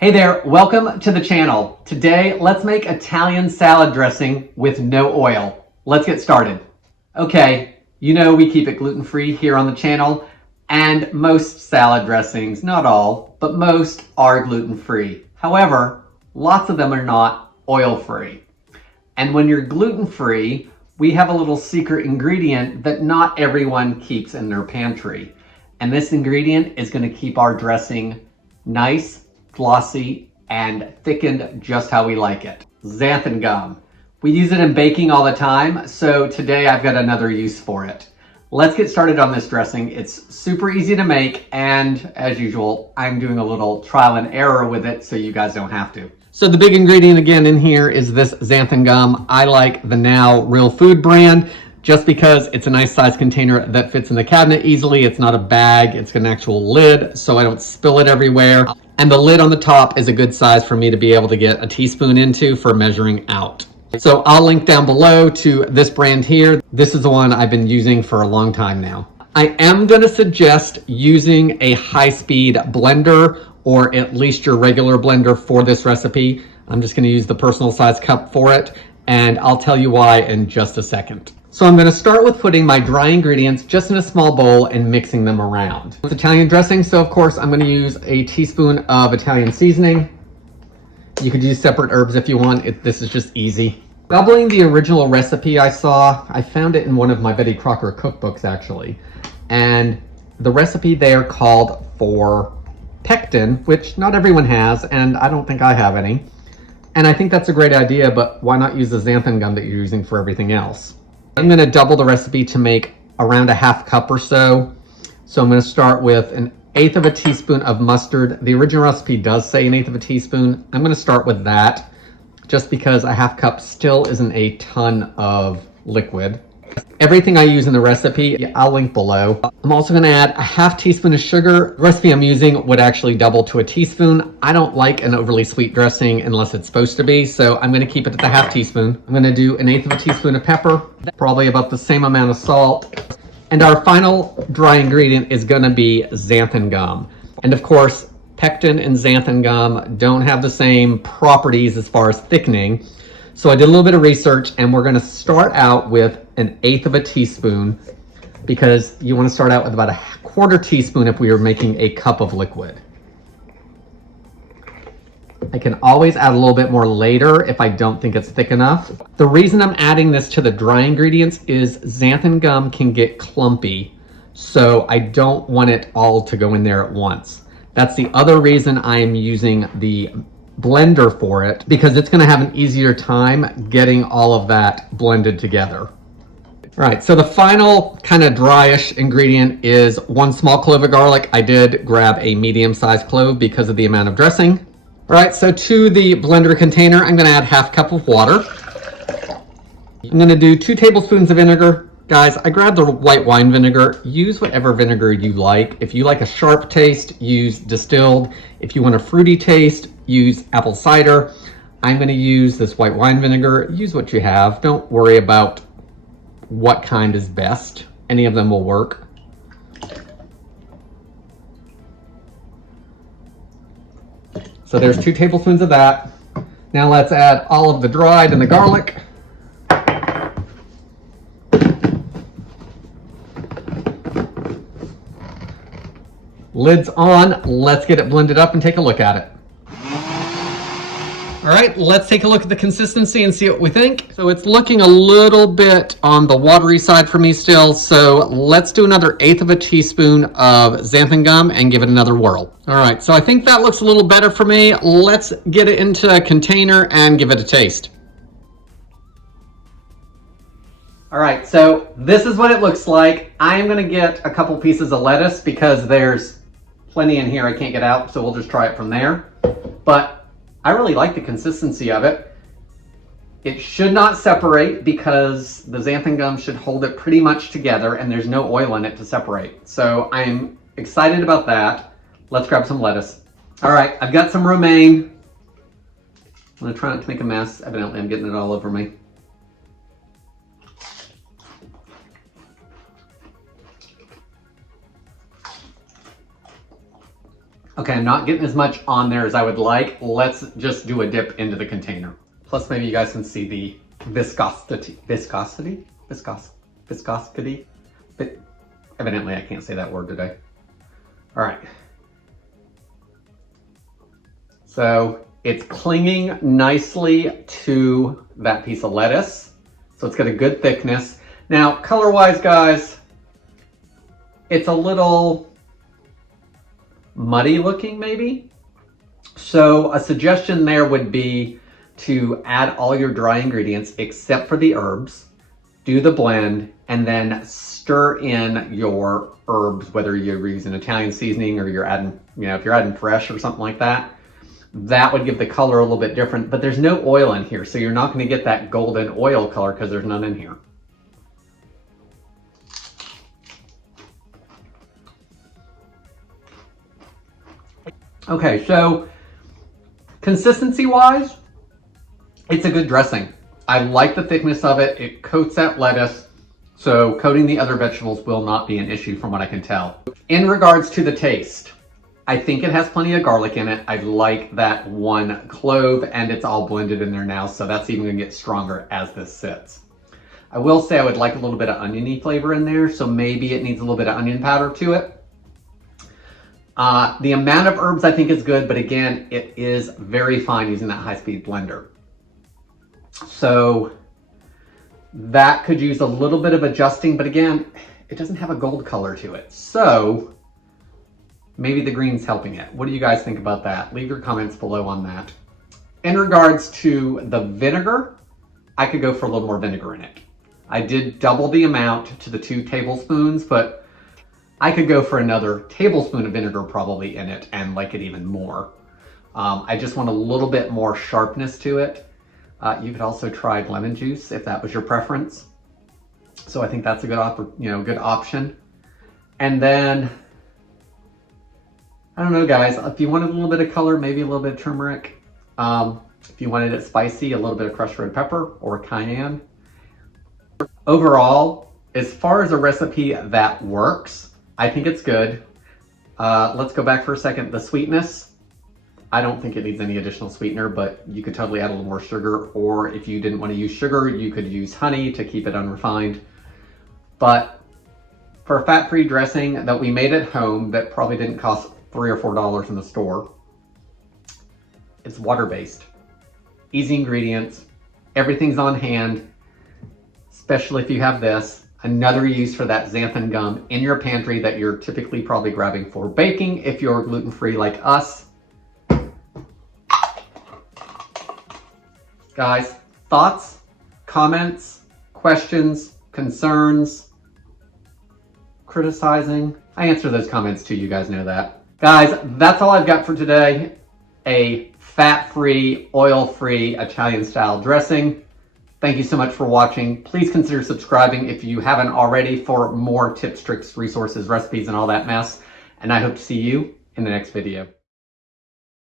Hey there, welcome to the channel. Today, let's make Italian salad dressing with no oil. Let's get started. Okay, you know we keep it gluten-free here on the channel, and most salad dressings, not all, but most are gluten-free. However, lots of them are not oil-free. And when you're gluten-free, we have a little secret ingredient that not everyone keeps in their pantry. And this ingredient is going to keep our dressing nice, glossy, and thickened just how we like it. Xanthan gum. We use it in baking all the time, so today I've got another use for it. Let's get started on this dressing. It's super easy to make, and as usual, I'm doing a little trial and error with it so you guys don't have to. So the big ingredient again in here is this xanthan gum. I like the Now Real Food brand just because it's a nice size container that fits in the cabinet easily. It's not a bag, it's an actual lid, so I don't spill it everywhere. And the lid on the top is a good size for me to be able to get a teaspoon into for measuring out. So I'll link down below to this brand here. This is the one I've been using for a long time now. I am going to suggest using a high-speed blender or at least your regular blender for this recipe. I'm just going to use the personal size cup for it, and I'll tell you why in just a second. So I'm going to start with putting my dry ingredients just in a small bowl and mixing them around. It's Italian dressing, so of course I'm going to use a teaspoon of Italian seasoning. You could use separate herbs if you want. This is just easy. Doubling the original recipe I saw, I found it in one of my Betty Crocker cookbooks actually. And the recipe there called for pectin, which not everyone has, and I don't think I have any. And I think that's a great idea, but why not use the xanthan gum that you're using for everything else? I'm going to double the recipe to make around a half cup or so. So I'm going to start with 1/8 of a teaspoon of mustard. The original recipe does say 1/8 of a teaspoon. I'm going to start with that just because a half cup still isn't a ton of liquid. Everything I use in the recipe, I'll link below. I'm also going to add a half teaspoon of sugar. The recipe I'm using would actually double to a teaspoon. I don't like an overly sweet dressing unless it's supposed to be, so I'm going to keep it at the half teaspoon. I'm going to do 1/8 of a teaspoon of pepper, probably about the same amount of salt. And our final dry ingredient is going to be xanthan gum. And of course, pectin and xanthan gum don't have the same properties as far as thickening. So I did a little bit of research, and we're going to start out with 1/8 of a teaspoon because you want to start out with about 1/4 teaspoon if we were making a cup of liquid. I can always add a little bit more later if I don't think it's thick enough. The reason I'm adding this to the dry ingredients is xanthan gum can get clumpy, so I don't want it all to go in there at once. That's the other reason I am using the blender for it, because it's going to have an easier time getting all of that blended together. All right, so the final kind of dryish ingredient is 1 small clove of garlic. I did grab a medium-sized clove because of the amount of dressing. All right, so to the blender container, I'm going to add half cup of water. I'm going to do 2 tablespoons of vinegar. Guys, I grabbed the white wine vinegar. Use whatever vinegar you like. If you like a sharp taste, use distilled. If you want a fruity taste, use apple cider. I'm going to use this white wine vinegar. Use what you have. Don't worry about what kind is best. Any of them will work. So there's 2 tablespoons of that. Now let's add all of the dried and the garlic. Lid's on. Let's get it blended up and take a look at it. All right, let's take a look at the consistency and see what we think. So it's looking a little bit on the watery side for me still, so let's do another 1/8 of a teaspoon of xanthan gum and give it another whirl. All right, so I think that looks a little better for me. Let's get it into a container and give it a taste. All right, so this is what it looks like. I'm gonna get a couple pieces of lettuce because there's plenty in here I can't get out, so we'll just try it from there. But I really like the consistency of it. It should not separate because the xanthan gum should hold it pretty much together, and there's no oil in it to separate. So I'm excited about that. Let's grab some lettuce. All right, I've got some romaine. I'm gonna try not to make a mess. Evidently I'm getting it all over me. Okay, I'm not getting as much on there as I would like. Let's just do a dip into the container. Plus maybe you guys can see the viscosity. But evidently I can't say that word today. All right. So it's clinging nicely to that piece of lettuce. So it's got a good thickness. Now, color-wise, guys, it's a little muddy looking maybe. So a suggestion there would be to add all your dry ingredients except for the herbs, do the blend, and then stir in your herbs, whether you're using Italian seasoning or you're adding, if you're adding fresh or something like that. That would give the color a little bit different, but there's no oil in here, so you're not going to get that golden oil color because there's none in here. Okay, so consistency-wise, it's a good dressing. I like the thickness of it. It coats that lettuce, so coating the other vegetables will not be an issue from what I can tell. In regards to the taste, I think it has plenty of garlic in it. I like that one clove, and it's all blended in there now, so that's even gonna get stronger as this sits. I will say I would like a little bit of oniony flavor in there, so maybe it needs a little bit of onion powder to it. The amount of herbs I think is good, but again, it is very fine using that high-speed blender. So that could use a little bit of adjusting, but again, it doesn't have a gold color to it. So maybe the green's helping it. What do you guys think about that? Leave your comments below on that. In regards to the vinegar, I could go for a little more vinegar in it. I did double the amount to the 2 tablespoons, but I could go for another tablespoon of vinegar probably in it and like it even more. I just want a little bit more sharpness to it. You could also try lemon juice if that was your preference. So I think that's a good good option. And then, I don't know, guys, if you wanted a little bit of color, maybe a little bit of turmeric. If you wanted it spicy, a little bit of crushed red pepper or cayenne. Overall, as far as a recipe that works, I think it's good. Let's go back for a second. The sweetness, I don't think it needs any additional sweetener, but you could totally add a little more sugar, or if you didn't want to use sugar, you could use honey to keep it unrefined. But for a fat-free dressing that we made at home that probably didn't cost $3 or $4 in the store, it's water-based. Easy ingredients, everything's on hand, especially if you have this. Another use for that xanthan gum in your pantry that you're typically probably grabbing for baking if you're gluten-free like us. Guys, thoughts, comments, questions, concerns, criticizing? I answer those comments too, you guys know that. Guys, that's all I've got for today. A fat-free, oil-free Italian-style dressing. Thank you so much for watching. Please consider subscribing if you haven't already for more tips, tricks, resources, recipes, and all that mess. And I hope to see you in the next video.